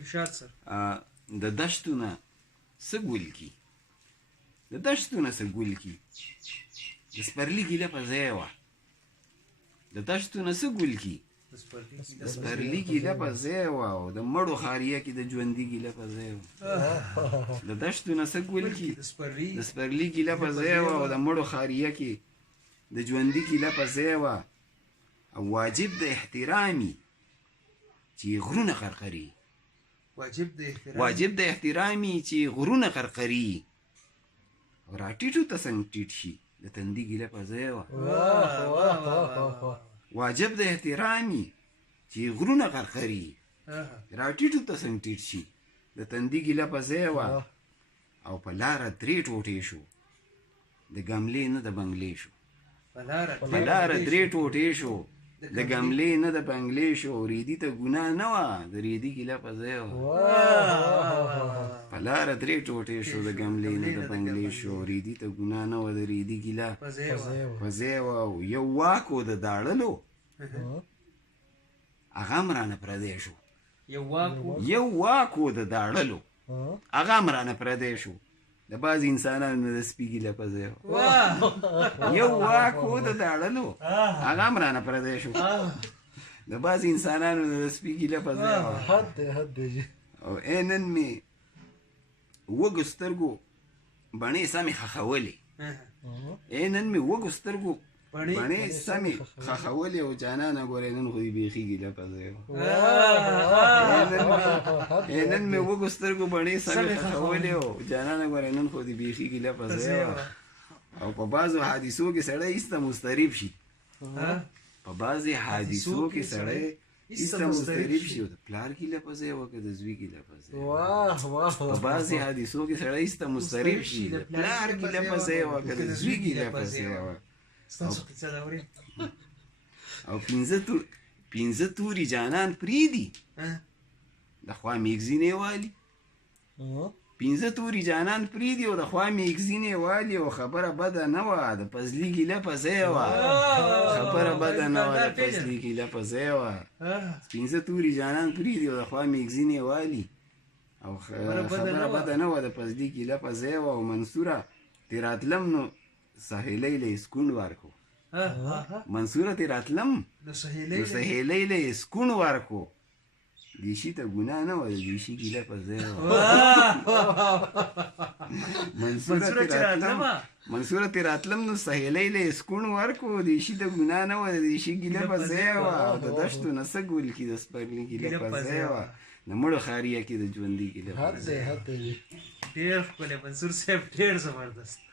ارشاد سر د دشتو نه څه ګل کی د دشتو نه څه ګل کی د سپرلي ګیله په ځای وه د دشتو نه څه ګل کی د سپرلي ګیله په ځای وه او د مړو خاریه کې د ژوندي ګیله په ځای وه د دشتو نه څه ګل کی د سپرلي ګیله په ځای وه او د مړو خاریه کې د ژوندي ګیله په ځای وه او واجب د احترامي چې غرونه قرقري واجب د احترامي چې غرونه قرقري او راټیټو ته څنګه ټیټ شي د تندي ګیله په ځای وه واجب د احترامي چې غرونه قرقري راټیټو ته څنګه ټیټ شي د تندي ګیله په ځای وه او په لاره درې ټوټې شو د ګملې نه د بنګلې شو په لاره درې ټوټې شو د ګملې نه د بنګلې شو ریدي ته ګناه نه وه د ریدي ګیله په ځای وه په لاره درې ټوټې شو د ګملې نه د بنګلې شو ریدي ته ګناه نه وه د ریدي ګیله په ځای وه او یو واک و د داړلو هغه هم رانه پردی شو یو واک و د داړلو هغه هم رانه پردی شو د بعضې انسانانو نه د سپي ګیله په ځای وه یو واک و د داړلو هغه هم رانه پردی شو د بعضې انسانانو نه د سپي ګیله په ځای وه او نن مې وږو سترګو بڼې سمې خښولې نن مې وږو سترګو بڼې سمې خښولې او جانانه ګورې نن خو دې بیخي ګیله په ځای وه نن مې وږو سترګو بڼې سمې خښولې او جانانه ګورې نن خو دې بیخي ګیله په ځای وه او په بعضو حادثو کې سړی ایسته مضطرب شي په بعضې حادثو کې سړی ایسته مضطرب شي او د پلار ګیله په ځای وه که د زوی ګیله په ځای په بعضې حادثو کې سړی ایسته مضطرب شي د پلار ګیله په ځای وه که د زوی ګیله په ځای وه او پنځه توري جانان پرېږدي د خوا میګزینې والي پنځه توري جانان پرېږدي او د خوا میګزینې والي او خبره بده نه وه د پزلي ګیله په ځای وه خبره بده نه وه د پزلي ګیله په ځای وه پنځه توري جانان پرېږدي او د خوا میګزینې والي او خبره بده نه وه د پزلي ګیله په ځای وه او منصوره تې راتلم نو سهیلۍ له یې سکون ورکړو منصوره تې راتلم نو سهیلۍ له یې سکون ورکړو دیشي ته ګناه نه وه د دیشي ګیله په ځای وه منصوره تې راتلم نو سهیلۍ له یې سکون ورکړو دیشي ته ګناه نه وه د دیشي ګیله په ځای وه او د دشتو نه څه ګل کي د سپرلي ګیله په ځای وه د مړو خاریه کې د ژوندي ګیله په ځای ډېر ښکلی منصور صاحب ډېر زبردست